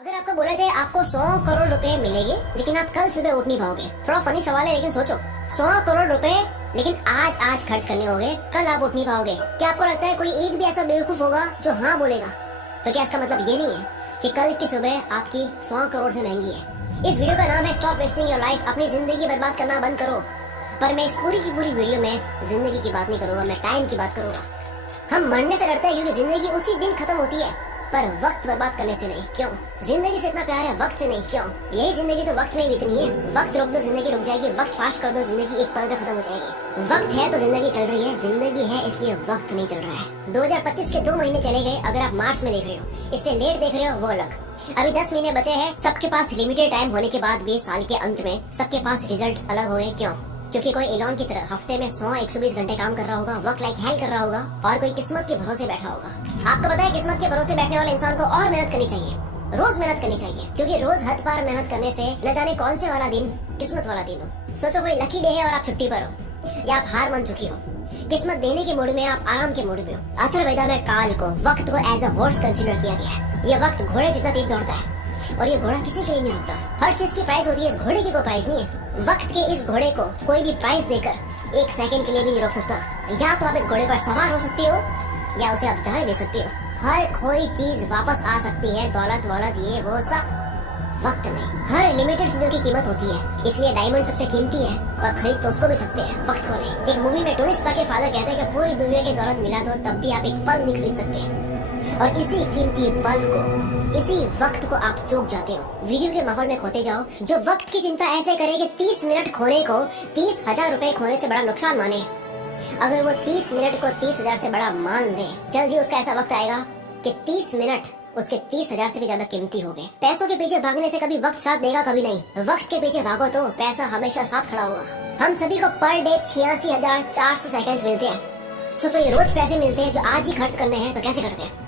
अगर आपको बोला जाए आपको 100 करोड़ रुपए मिलेंगे लेकिन आप कल सुबह उठ नहीं पाओगे। थोड़ा फनी सवाल है लेकिन सोचो, 100 करोड़ रुपए लेकिन आज खर्च करने होंगे, कल आप उठ नहीं पाओगे। क्या आपको लगता है कोई एक भी ऐसा बेवकूफ होगा जो हाँ बोलेगा? तो क्या इसका मतलब ये नहीं है कि कल की सुबह आपकी 100 करोड़ से महंगी है? इस वीडियो का नाम है स्टॉप वेस्टिंग योर लाइफ। अपनी जिंदगी बर्बाद करना बंद करो। पर मैं इस पूरी की पूरी वीडियो में जिंदगी की बात नहीं करूंगा, मैं टाइम की बात करूंगा। हम मरने से डरते हैं क्योंकि जिंदगी उसी दिन खत्म होती है, पर वक्त बर्बाद करने से नहीं। क्यों? जिंदगी से इतना प्यार है, वक्त से नहीं। क्यों? यही जिंदगी तो वक्त में ही बीतनी है। वक्त रोक दो, जिंदगी रुक जाएगी। वक्त फास्ट कर दो, जिंदगी एक पल में खत्म हो जाएगी। वक्त है तो जिंदगी चल रही है, जिंदगी है इसलिए वक्त नहीं चल रहा है। 2025 के 2 महीने चले गए। अगर आप मार्च में देख रहे हो, इससे लेट देख रहे हो, वो अलग। अभी 10 महीने बचे हैं। सबके पास लिमिटेड टाइम होने के बाद भी साल के अंत में सबके पास रिजल्ट अलग हो गए। क्यों? क्योंकि कोई एलॉन की तरह हफ्ते में 100-120 घंटे काम कर रहा होगा, वर्क लाइक हेल कर रहा होगा, और कोई किस्मत के भरोसे बैठा होगा। आपको पता है किस्मत के भरोसे बैठने वाले इंसान को और मेहनत करनी चाहिए, रोज मेहनत करनी चाहिए, क्योंकि रोज हद पार मेहनत करने से न जाने कौन से वाला दिन किस्मत वाला दिन हो। सोचो कोई लकी डे है और आप छुट्टी पर हो, या आप हार मान चुकी हो। किस्मत देने के मूड में, आप आराम के मूड में हो। अथर्ववेदा में काल को, वक्त को एज अ हॉर्स कंसीडर किया गया है। यह वक्त घोड़े जितना तेज दौड़ता है और ये घोड़ा किसी के लिए नहीं रुकता। हर चीज की प्राइस होती है, इस घोड़े की कोई प्राइस नहीं है। वक्त के इस घोड़े को कोई भी प्राइस देकर 1 सेकंड के लिए भी नहीं रोक सकता। या तो आप इस घोड़े पर सवार हो सकती हो या उसे आप जाने दे सकती हो। हर खोई चीज वापस आ सकती है, दौलत वौलत ये वो सब, वक्त नहीं। हर लिमिटेड चीजों की कीमत होती है, इसलिए डायमंड सबसे कीमती है, पर खरीद तो उसको भी सकते हैं, वक्त को नहीं। एक मूवी में टोनी स्टार्क के फादर कहते हैं कि पूरी दुनिया की दौलत मिला दो तब भी आप एक पल नहीं खरीद सकते, और इसी कीमती पल को, इसी वक्त को आप चूक जाते हो। वीडियो के माहौल में खोते जाओ। जो वक्त की चिंता ऐसे करे कि 30 मिनट खोने को 30,000 रुपए खोने से बड़ा नुकसान माने, अगर वो 30 मिनट को 30,000 से बड़ा मान ले, जल्दी उसका ऐसा वक्त आएगा कि 30 मिनट उसके 30,000 से भी ज्यादा कीमती हो गए। पैसों के पीछे भागने से कभी वक्त साथ देगा, कभी नहीं। वक्त के पीछे भागो तो पैसा हमेशा साथ खड़ा होगा। हम सभी को पर डे 86,400 सेकंड्स मिलते हैं। सोचो ये रोज पैसे मिलते हैं जो आज ही खर्च करने हैं, तो कैसे करते हैं?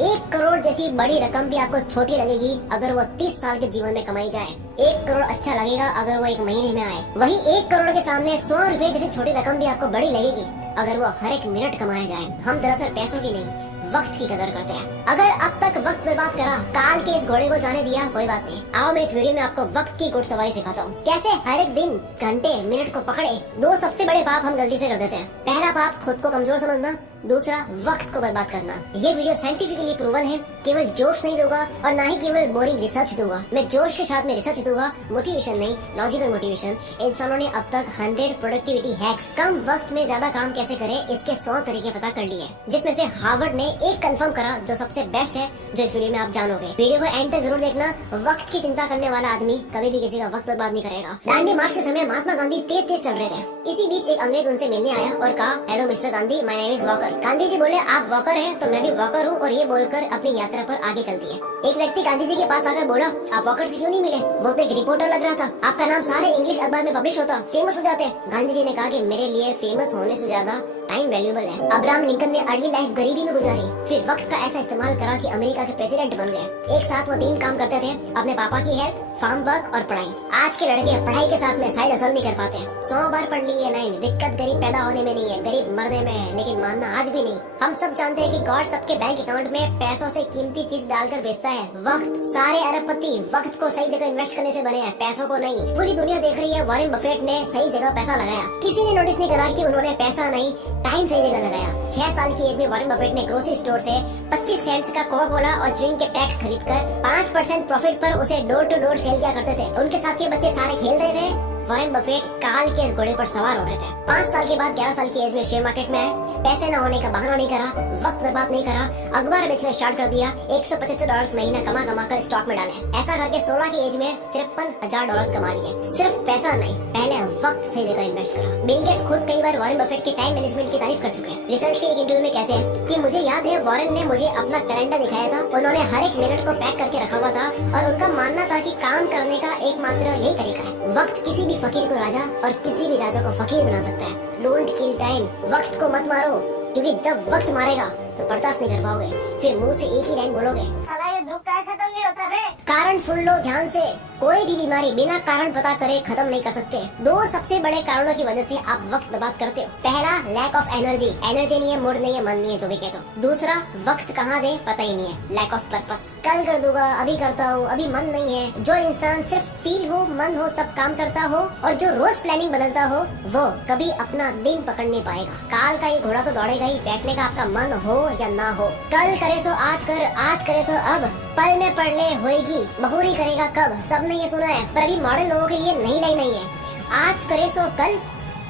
1 करोड़ जैसी बड़ी रकम भी आपको छोटी लगेगी अगर वो 30 साल के जीवन में कमाई जाए। 1 करोड़ अच्छा लगेगा अगर वो 1 महीने में आए। वही 1 करोड़ के सामने 100 रुपए जैसी छोटी रकम भी आपको बड़ी लगेगी अगर वो हर एक मिनट कमाया जाए। हम दरअसल पैसों की नहीं, वक्त की कदर करते हैं। अगर अब तक वक्त बर्बाद करा, काल के इस घोड़े को जाने दिया, कोई बात नहीं। आओ मैं इस वीडियो में आपको वक्त की घुड़सवारी सिखाता हूँ, कैसे हर एक दिन, घंटे, मिनट को पकड़े। 2 सबसे बड़े पाप हम गलती से कर देते हैं। पहला पाप खुद को कमजोर समझना, दूसरा वक्त को बर्बाद करना। ये वीडियो साइंटिफिकली प्रूवन है। केवल जोश नहीं दूंगा और ना ही केवल बोरिंग रिसर्च दूंगा। मैं जोश के साथ में रिसर्च दूंगा, मोटिवेशन नहीं, लॉजिकल मोटिवेशन। इंसानों ने अब तक 100 प्रोडक्टिविटी हैक्स, कम वक्त में ज्यादा काम कैसे करें, इसके 100 तरीके पता कर लिए, जिसमें से हार्वर्ड ने एक कंफर्म करा जो सबसे बेस्ट है, जो इस वीडियो में आप जानोगे। वीडियो को एंड तक जरूर देखना। वक्त की चिंता करने वाला आदमी कभी भी किसी का वक्त बर्बाद नहीं करेगा। दांडी मार्च के समय महात्मा गांधी तेज तेज चल रहे थे। इसी बीच एक अंग्रेज उनसे मिलने आया और कहा, hello mister Gandhi, my name is Walker. Gandhi ji बोले, आप वॉकर हैं तो मैं भी वॉकर हूँ, और ये बोलकर अपनी यात्रा पर आगे चल दिए। एक व्यक्ति गांधी जी के पास आकर बोला, आप वॉकर से क्यों नहीं मिले? वो तो एक रिपोर्टर लग रहा था, आपका नाम सारे इंग्लिश अखबार में पब्लिश होता, फेमस हो जाते। गांधी जी ने कहा कि मेरे लिए फेमस होने से ज्यादा टाइम वैल्यूएबल है। अब्राहम लिंकन ने अर्ली लाइफ गरीबी में गुजारी, फिर वक्त का ऐसा इस्तेमाल करा कि अमेरिका के प्रेसिडेंट बन गए। एक साथ वो 3 काम करते थे, अपने पापा की हेल्प, फार्म वर्क और पढ़ाई। आज के लड़के पढ़ाई के साथ में साइड हसल नहीं कर पाते। 100 बार पढ़ ली है लाइन, दिक्कत गरीब पैदा होने में नहीं है, गरीब मरने में है, लेकिन मानना आज भी नहीं। हम सब जानते हैं कि गॉड सबके बैंक अकाउंट में पैसों से कीमती चीज डालकर बेचता है, वक्त। सारे अरबपति वक्त को सही जगह इन्वेस्ट करने से बने हैं, पैसों को नहीं। पूरी दुनिया देख रही है, वॉरेन बफेट ने सही जगह पैसा लगाया। किसी ने नोटिस नहीं करा कि उन्होंने पैसा नहीं, टाइम सही जगह लगाया। 6 साल की एज में वॉरेन बफेट ने ग्रोसरी स्टोर से 25 सेंट्स का कोका कोला और ड्रिंक के पैक्स खरीदकर 5% प्रॉफिट पर उसे डोर टू डोर सेल किया करते थे। उनके साथ के बच्चे सारे खेल रहे थे, वॉरेन बफेट काल के इस घोड़े पर सवार हो रहे थे। 5 साल के बाद 11 साल की एज में शेयर मार्केट में आए। पैसे न होने का बहाना नहीं करा, वक्त बर्बाद नहीं करा, अखबार बेचना स्टार्ट कर दिया। $175 महीना कमा कमा कर स्टॉक में डाले। ऐसा करके 16 की एज में $53,000 कमा लिए। सिर्फ पैसा नहीं, पहले वक्त सही जगह इन्वेस्ट करा। बिल गेट्स खुद कई बार वॉरेन बफेट के टाइम मैनेजमेंट की तारीफ कर चुके हैं। रिसेंटली एक इंटरव्यू में कहते हैं कि मुझे याद है वॉरेन ने मुझे अपना कैलेंडर दिखाया था, उन्होंने हर एक मिनट को पैक करके रखा हुआ था, और उनका मानना था कि काम करने का एकमात्र यही तरीका है। वक्त किसी भी फकीर को राजा और किसी भी राजा को फकीर बना सकता है। डोंट किल टाइम, वक्त को मत मारो, क्योंकि जब वक्त मारेगा तो बर्दाश्त नहीं कर पाओगे, फिर मुंह से एक ही लाइन बोलोगे, साला ये दुख का खत्म नहीं होता बे। कारण कारण सुन लो ध्यान से। कोई भी बीमारी बिना कारण पता करे खत्म नहीं कर सकते। दो सबसे बड़े कारणों की वजह से आप वक्त बर्बाद करते हो। पहला, लैक ऑफ एनर्जी। एनर्जी नहीं है, मूड नहीं है, मन नहीं है, जो भी कहते हो। दूसरा, वक्त कहाँ दे पता ही नहीं है, लैक ऑफ पर्पस। कल कर दूंगा, अभी करता हूँ, अभी मन नहीं है। जो इंसान सिर्फ फील हो, मन हो तब काम करता हो और जो रोज प्लानिंग बदलता हो, वो कभी अपना दिन पकड़ नहीं पाएगा। काल का ये घोड़ा तो दौड़ेगा ही, बैठने का आपका मन हो या ना हो। कल करे सो आज कर, आज करे सो अब, पल में पढ़ ले होएगी, बहुरी करेगा कब। सबने ये सुना है, पर अभी मॉडर्न लोगों के लिए नई लाइन नहीं है। आज करे सो कल,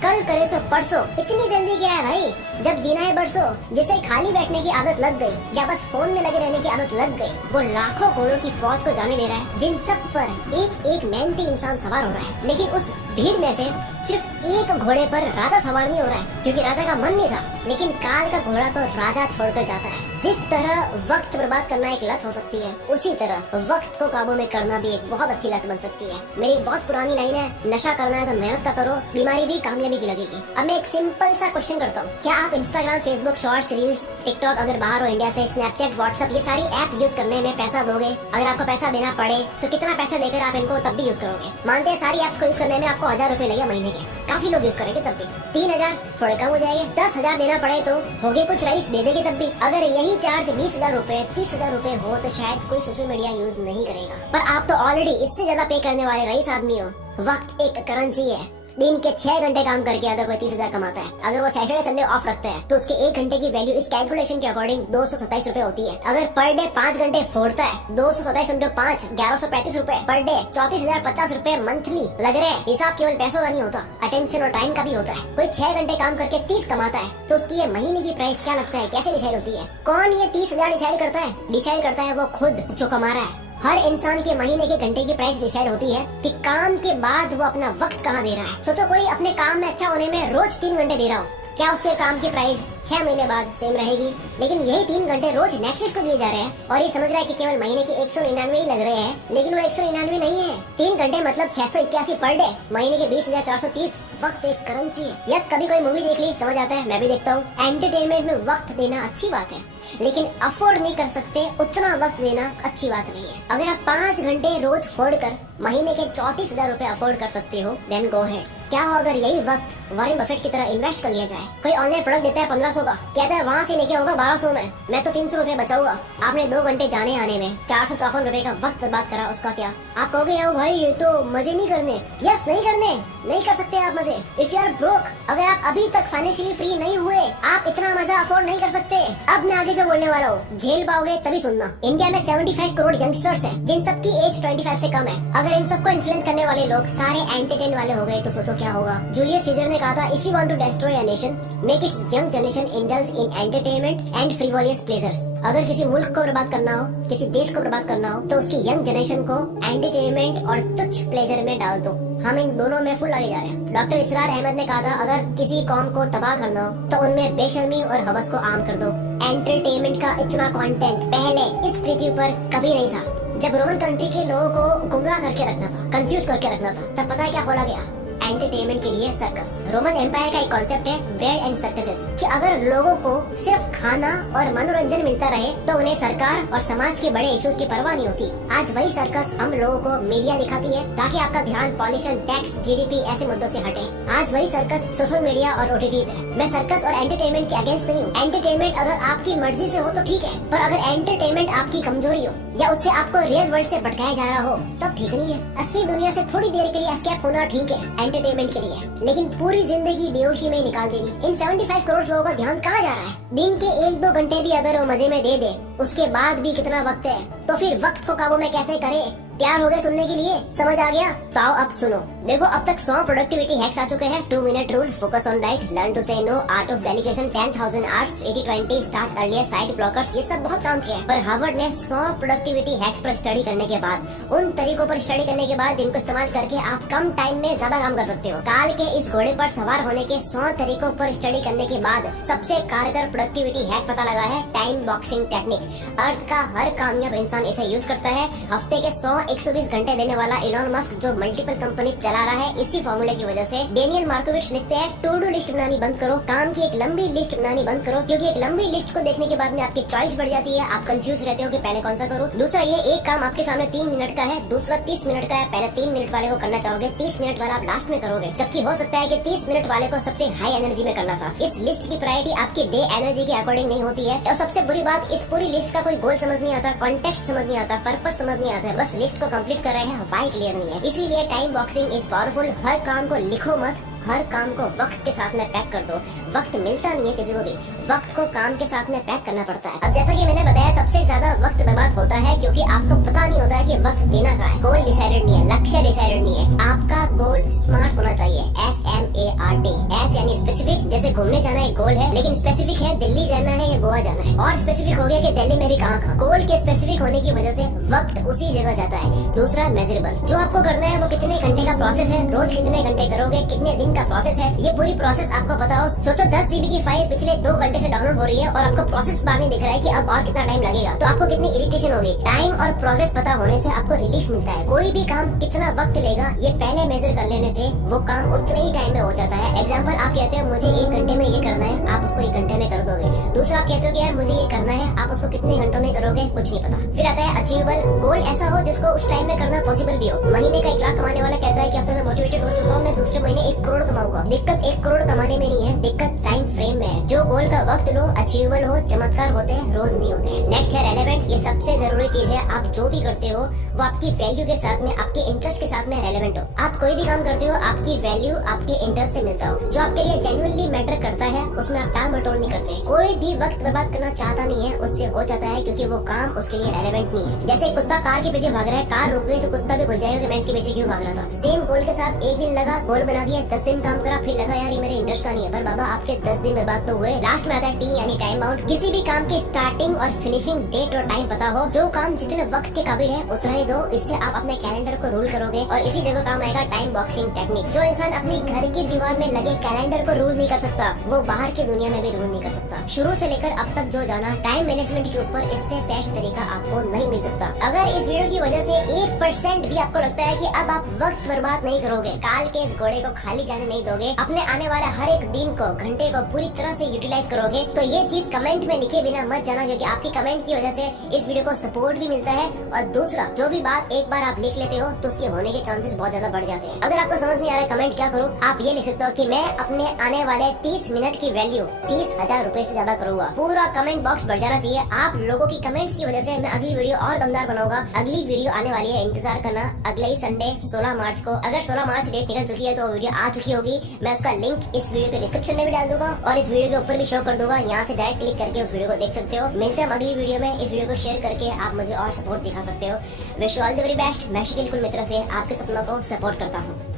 कल करे सो परसों। इतनी जल्दी क्या है भाई, जब जीना है बरसों। जिसे खाली बैठने की आदत लग गई या बस फोन में लगे रहने की आदत लग गई, वो लाखों घोड़ों की फौज को जाने दे रहा है, जिन सब पर एक एक मेहनती इंसान सवार हो रहा है। लेकिन उस भीड़ में से सिर्फ एक घोड़े पर राजा सवार नहीं हो रहा है, क्योंकि राजा का मन नहीं था। लेकिन काल का घोड़ा तो राजा छोड़कर जाता है। जिस तरह वक्त बर्बाद करना एक लत हो सकती है, उसी तरह वक्त को काबू में करना भी एक बहुत अच्छी लत बन सकती है। मेरी एक बहुत पुरानी लाइन है, नशा करना है तो मेहनत का करो, बीमारी भी कामयाबी की लगेगी। अब मैं एक सिंपल सा क्वेश्चन करता हूँ, क्या आप Instagram, Facebook, shorts, reels, TikTok, अगर बाहर हो इंडिया से, स्नैपचैट, व्हाट्सएप, ये सारी ऐप्स यूज करने में पैसा दोगे? अगर आपको पैसा देना पड़े तो कितना पैसा देकर आप इनको तब भी यूज करोगे? मानते हैं सारी ऐप्स को यूज करने में आपको 1000 रुपए लगे महीने के, काफी लोग यूज करेंगे तब भी। 3000 थोड़े कम हो जाएंगे। 10,000 देना पड़े तो होगे कुछ रईस, दे देंगे तब भी। अगर यही चार्ज 20,000 रुपए, 30,000 रुपए हो तो शायद कोई सोशल मीडिया यूज नहीं करेगा। पर आप तो ऑलरेडी इससे ज्यादा पे करने वाले रईस आदमी हो। वक्त एक करेंसी है। दिन के 6 घंटे काम करके अगर कोई 30,000 कमाता है, अगर वो सैटरडे संडे ऑफ रखता है, तो उसके 1 घंटे की वैल्यू इस कैलकुलेशन के अकॉर्डिंग 227 रुपए होती है। अगर पर डे 5 घंटे फोड़ता है, 227 इंटू 5, 1135 रुपए पर डे, 34,050 रुपए मंथली लग रहे हैं। हिसाब केवल पैसों का नहीं होता, अटेंशन और टाइम का भी होता है। कोई 6 घंटे काम करके 30 कमाता है, तो उसकी ये महीने की प्राइस क्या लगता है, कैसे डिसाइड होती है? कौन ये 30,000 डिसाइड करता है? डिसाइड करता है वो खुद जो कमा रहा है। हर इंसान के महीने के घंटे की प्राइस डिसाइड होती है कि काम के बाद वो अपना वक्त कहाँ दे रहा है। सोचो कोई अपने काम में अच्छा होने में रोज 3 घंटे दे रहा हो, क्या उसके काम की प्राइस 6 महीने बाद सेम रहेगी? लेकिन यही 3 घंटे रोज नेटफ्लिक्स को दिए जा रहे हैं और ये समझ रहा है कि केवल महीने के 199 ही लग रहे हैं, लेकिन वो 199 नहीं है। 3 घंटे मतलब 681 पर डे, महीने के 20,430। वक्त एक करेंसी है। यस, कभी कोई मूवी देख ली, समझ आता है, मैं भी देखता हूँ। एंटरटेनमेंट में वक्त देना अच्छी बात है, लेकिन अफोर्ड नहीं कर सकते उतना वक्त देना अच्छी बात नहीं है। अगर आप 5 घंटे रोज फोड़ कर महीने के 34,000 रुपए अफोर्ड कर सकते हो, देन गो हेड। क्या हो अगर यही वक्त वॉरेन बफेट की तरह इन्वेस्ट कर लिया जाए? कोई ऑनलाइन प्रोडक्ट देता है 1500 का, कहता है वहाँ से लेके होगा 1200 में, मैं तो 300 रुपए बचाऊंगा। आपने 2 घंटे जाने आने में 454 रुपए का वक्त बर्बाद करा, उसका क्या? आप कहोगे यार भाई ये तो मजे नहीं करने। यस, नहीं करने, नहीं कर सकते आप मजे। इफ यू आर ब्रोक, अगर आप अभी तक फाइनेंशियली फ्री नहीं हुए, आप इतना मजा अफोर्ड नहीं कर सकते। अब मैं आगे जो बोलने वाला हूँ झेल पाओगे तभी सुनना। इंडिया में 75 करोड़ यंगस्टर्स हैं, जिन सबकी एज 25 से कम है। अगर इन सबको इन्फ्लुएंस करने वाले लोग सारे एंटरटेन वाले हो गए तो सोचो क्या होगा। जूलियस सीजर ने कहा था, if you want to destroy a nation, make its young generation indulge in entertainment and frivolous pleasures. अगर किसी मुल्क को बर्बाद करना हो, किसी देश को बर्बाद करना हो, तो उसकी यंग जनरेशन को एंटरटेनमेंट और तुच्छ प्लेजर में डाल दो। हम इन दोनों में फुल आगे जा रहे हैं। डॉक्टर इसरार अहमद ने कहा था, अगर किसी कौम को तबाह करना हो तो उनमें बेशर्मी और हवस को आम कर दो। एंटरटेनमेंट का इतना कंटेंट पहले इस पृथ्वी पर कभी नहीं था। जब रोमन कंट्री के लोगों को गुमराह करके रखना था, कंफ्यूज करके रखना था, तब पता है क्या खोला गया? एंटरटेनमेंट के लिए सर्कस। रोमन एम्पायर का एक कॉन्सेप्ट है ब्रेड एंड सर्कसेस, कि अगर लोगों को सिर्फ खाना और मनोरंजन मिलता रहे तो उन्हें सरकार और समाज के बड़े इश्यूज की परवाह नहीं होती। आज वही सर्कस हम लोगों को मीडिया दिखाती है ताकि आपका ध्यान पॉल्यूशन, टैक्स, जीडीपी ऐसे मुद्दों से हटे। आज वही सर्कस सोशल मीडिया और ओटीटीज है। मैं सर्कस और एंटरटेनमेंट के अगेंस्ट नहीं हूँ। एंटरटेनमेंट अगर आपकी मर्जी से हो तो ठीक है, पर अगर एंटरटेनमेंट आपकी कमजोरी हो या उससे आपको रियल वर्ल्ड से भटकाया जा रहा हो तब ठीक नहीं है। असली दुनिया से थोड़ी देर के लिए एस्केप होना ठीक है एंटरटेनमेंट के लिए, लेकिन पूरी जिंदगी बेहोशी में निकाल देनी। इन 75 करोड़ लोगों का ध्यान कहाँ जा रहा है? दिन के 1-2 घंटे भी अगर वो मजे में दे उसके बाद भी कितना वक्त है, तो फिर वक्त को काबू में कैसे करे? तैयार हो गए सुनने के लिए? समझ आ गया? तो आओ अब सुनो। देखो, अब तक 100 प्रोडक्टिविटी हैक्स आ चुके हैं। 2 minute rule, focus on diet, learn to say no, art of delegation, 10,000 arts, 80-20, start earlier, side blockers, ये सब बहुत काम किया है। पर हार्वर्ड ने 100 प्रोडक्टिविटी हैक्स पर स्टडी करने के बाद, उन तरीकों पर स्टडी करने के बाद जिनको इस्तेमाल करके आप कम टाइम में ज्यादा काम कर सकते हो, काल के इस घोड़े पर सवार होने के 100 तरीकों पर स्टडी करने के बाद सबसे कारगर प्रोडक्टिविटी हैक पता लगा है टाइम बॉक्सिंग टेक्निक। अर्थ का हर कामयाब इंसान इंसान इसे यूज करता है। हफ्ते के 100-120 घंटे देने वाला इलॉन मस्क जो मल्टीपल कंपनीज चला रहा है, इसी फॉर्मूले की वजह से डेनियल मार्कोविच लिखते हैं टू डू लिस्ट बनानी बंद करो, काम की एक लंबी लिस्ट बनानी बंद करो, क्योंकि एक लंबी लिस्ट को देखने के बाद में आपकी चॉइस बढ़ जाती है, आप कंफ्यूज रहते हो कि पहले कौन सा करूं। दूसरा ये एक काम आपके सामने 3 मिनट का है, दूसरा 30 मिनट का है, पहले 3 मिनट वाले को करना चाहोगे, 30 मिनट वाला आप लास्ट में करोगे, जबकि हो सकता है कि 30 मिनट वाले को सबसे हाई एनर्जी में करना था। इस लिस्ट की प्रायोरिटी आपकी डे एनर्जी के अकॉर्डिंग नहीं होती है। और सबसे बुरी बात, इस पूरी लिस्ट का कोई गोल समझ नहीं आता, कॉन्टेक्स्ट समझ नहीं आता, पर्पस समझ नहीं आता, बस लिस्ट को कंप्लीट कर रहे हैं, वाई क्लियर नहीं है। इसीलिए टाइम बॉक्सिंग इज पावरफुल। हर काम को लिखो मत, हर काम को वक्त के साथ में पैक कर दो। वक्त मिलता नहीं है किसी को भी, वक्त को काम के साथ में पैक करना पड़ता है। अब जैसा कि मैंने बताया, सबसे ज्यादा वक्त बर्बाद होता है क्योंकि आपको पता नहीं होता है कि वक्त देना कहाँ है। गोल डिसाइडेड नहीं है, लक्ष्य डिसाइडेड नहीं है। आपका गोल स्मार्ट होना चाहिए, SMART। एस यानी स्पेसिफिक, जैसे घूमने जाना एक गोल है, लेकिन स्पेसिफिक है दिल्ली जाना है या गोवा जाना है, और स्पेसिफिक हो गया कि दिल्ली में भी कहाँ। गोल के स्पेसिफिक होने की वजह से वक्त उसी जगह जाता है। दूसरा मेजरेबल, जो आपको करना है वो कितने घंटे का प्रोसेस है, रोज कितने घंटे करोगे, कितने दिन का प्रोसेस है, ये पूरी प्रोसेस आपको पता हो। सोचो 10 GB की फाइल पिछले 2 घंटे से डाउनलोड हो रही है और आपको प्रोसेस बार नहीं दिख रहा है कि अब और कितना टाइम लगेगा, तो आपको कितनी इरिटेशन होगी। टाइम और प्रोग्रेस पता होने से आपको रिलीफ मिलता है। कोई भी काम कितना वक्त लेगा ये पहले मेजर कर लेने से वो काम उतने ही टाइम में हो जाता है। एग्जाम्पल, आप कहते हो मुझे 1 घंटे में ये करना है, आप उसको 1 घंटे में कर दोगे। दूसरा, आप कहते हो कि यार मुझे ये करना है, आप उसको कितने घंटों में करोगे, कुछ नहीं पता। फिर आता है अचीवेबल गोल, ऐसा हो जिसको उस टाइम में करना पॉसिबल भी हो। महीने का 1 लाख कमाने वाला कहता है कि अब तो मैं मोटिवेटेड हो चुका हूँ, मैं दूसरे महीने 1 करोड़ कमाऊंगा। दिक्कत 1 करोड़ कमाने में नहीं है, दिक्कत टाइम फ्रेम में है। जो गोल का वक्त लो, अचीवेबल हो, चमत्कार होते हैं, रोज नहीं होते हैं। नेक्स्ट है रेलेवेंट। ये सबसे जरूरी चीज है। आप जो भी करते हो वो आपकी वैल्यू के साथ में, आपके इंटरेस्ट के साथ में रेलेवेंट हो। आप कोई भी काम करते हो आपकी वैल्यू आपके इंटरेस्ट से मिलता हो, जो आपके लिए जेन्युइनली मैटर करता है, उसमें आप टाल मटोल नहीं करते। कोई भी वक्त बर्बाद करना चाहता नहीं है, उससे हो जाता है, क्योंकि वो काम उसके लिए रेलेवेंट नहीं है। जैसे कुत्ता कार के पीछे भाग रहा है, कार रुक गई तो कुत्ता भी भूल जाएगा कि मैं इसके पीछे क्यों भाग रहा था। सेम गोल के साथ 1 दिन लगा, गोल बना दिया, 10 दिन काम करा, फिर लगा यार ये मेरे इंटरेस्ट का नहीं है, पर बाबा आपके 10 दिन बर्बाद तो हुए। लास्ट में आता है T यानी टाइम बाउंड। किसी भी काम की स्टार्टिंग और फिनिशिंग डेट और टाइम पता हो। जो काम जितने वक्त के काबिल है उतना ही दो, इससे आप अपने कैलेंडर को रूल करोगे। और इसी जगह काम आएगा टाइम बॉक्सिंग टेक्निक। जो इंसान अपनी घर की दीवार में लगे कैलेंडर को रूल नहीं कर सकता, वो बाहर की दुनिया में भी रूल नहीं कर सकता। शुरू से लेकर अब तक जो जाना टाइम मैनेजमेंट के ऊपर, इससे बेस्ट तरीका आपको नहीं मिल सकता। अगर इस वीडियो की वजह से 1% भी आपको लगता है कि अब आप वक्त बर्बाद नहीं करोगे, काल के इस घोड़े को खाली जाने नहीं दोगे, अपने आने वाले हर एक दिन को, घंटे को पूरी तरह से यूटिलाइज करोगे, तो ये चीज कमेंट में लिखे बिना मत जाना, क्योंकि आपकी कमेंट की वजह से इस वीडियो को सपोर्ट भी मिलता है। और दूसरा, जो भी बात एक बार आप लिख लेते हो तो उसके होने के चांसेस बहुत ज्यादा बढ़ जाते हैं। अगर आपको समझ नहीं आ रहा है कमेंट क्या करूं, आप ये लिख सकते हो कि मैं अपने आने वाले 30 मिनट की वैल्यू 30,000 रुपए से ज्यादा करूंगा। पूरा कमेंट बॉक्स भर जाना चाहिए। आप लोगों की कमेंट्स की वजह से मैं अगली वीडियो और दमदार बनाऊंगा। अगली वीडियो आने वाली है, इंतजार करना, अगले ही संडे 16 मार्च को। अगर 16 मार्च डेट निकल चुकी है तो वीडियो आ चुकी होगी। मैं उसका लिंक इस वीडियो के डिस्क्रिप्शन में भी डाल दूंगा और इस वीडियो के ऊपर भी शो कर दूंगा। यहाँ से डायरेक्ट क्लिक करके उस वीडियो को देख सकते हो। मिलते हैं अगली वीडियो में। इस वीडियो को शेयर करके आप मुझे और सपोर्ट दिखा सकते हो। Wish you all the very best. मैं शकील कुल मित्र से आपके सपनों को सपोर्ट करता हूँ।